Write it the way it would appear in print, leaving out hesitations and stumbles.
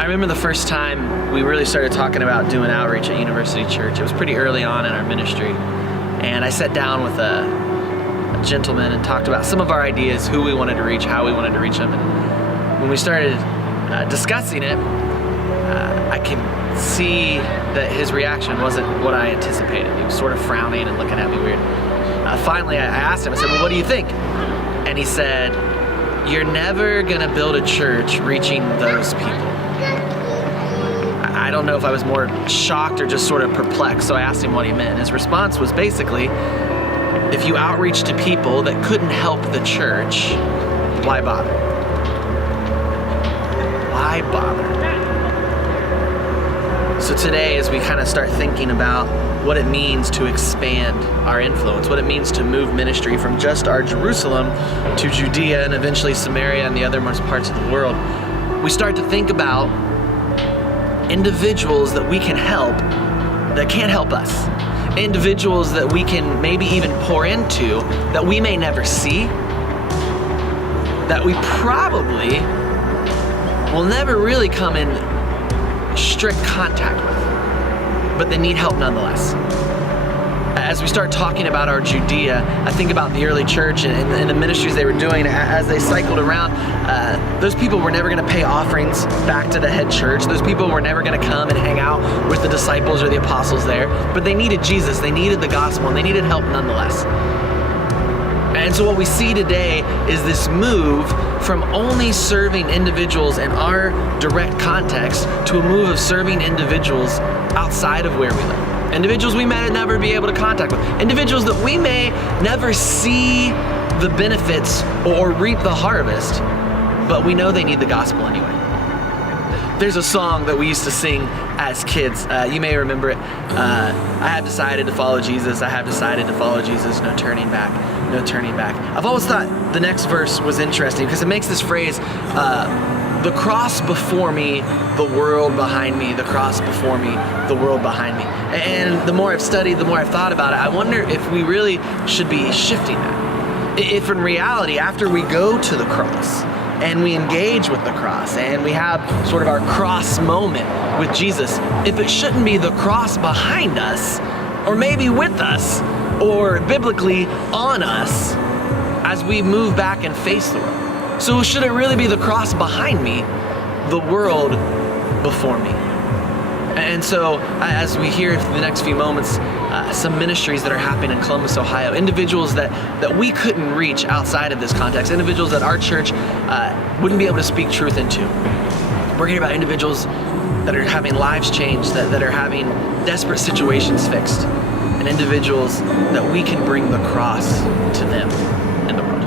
I remember the first time we really started talking about doing outreach at University Church. It was pretty early on in our ministry. And I sat down with a gentleman and talked about some of our ideas, who we wanted to reach, how we wanted to reach them. And when we started discussing it, I could see that his reaction wasn't what I anticipated. He was sort of frowning and looking at me weird. Finally, I asked him, I said, well, what do you think? And he said, you're never gonna build a church reaching those people. I don't know if I was more shocked or just sort of perplexed, so I asked him what he meant. His response was basically, if you outreach to people that couldn't help the church, why bother? Why bother? So today, as we kind of start thinking about what it means to expand our influence, what it means to move ministry from just our Jerusalem to Judea and eventually Samaria and the othermost parts of the world, we start to think about individuals that we can help that can't help us. Individuals that we can maybe even pour into that we may never see, that we probably will never really come in strict contact with, but they need help nonetheless. As we start talking about our Judea, I think about the early church and the ministries they were doing as they cycled around. Those people were never going to pay offerings back to the head church. Those people were never going to come and hang out with the disciples or the apostles there, but they needed Jesus, they needed the gospel, and they needed help nonetheless. And so what we see today is this move from only serving individuals in our direct context to a move of serving individuals outside of where we live. Individuals we may never be able to contact with. Individuals that we may never see the benefits or reap the harvest, but we know they need the gospel anyway. There's a song that we used to sing as kids. You may remember it. I have decided to follow Jesus. I have decided to follow Jesus. No turning back. No turning back. I've always thought the next verse was interesting because it makes this phrase, the cross before me, the world behind me, the cross before me, the world behind me. And the more I've studied, the more I've thought about it, I wonder if we really should be shifting that. If in reality, after we go to the cross and we engage with the cross and we have sort of our cross moment with Jesus, if it shouldn't be the cross behind us, or maybe with us, or biblically on us as we move back and face the world. So should it really be the cross behind me, the world before me? And so as we hear for the next few moments, some ministries that are happening in Columbus, Ohio, individuals that we couldn't reach outside of this context, individuals that our church wouldn't be able to speak truth into. We're hearing about individuals that are having lives changed, that are having desperate situations fixed, and individuals that we can bring the cross to them in the world.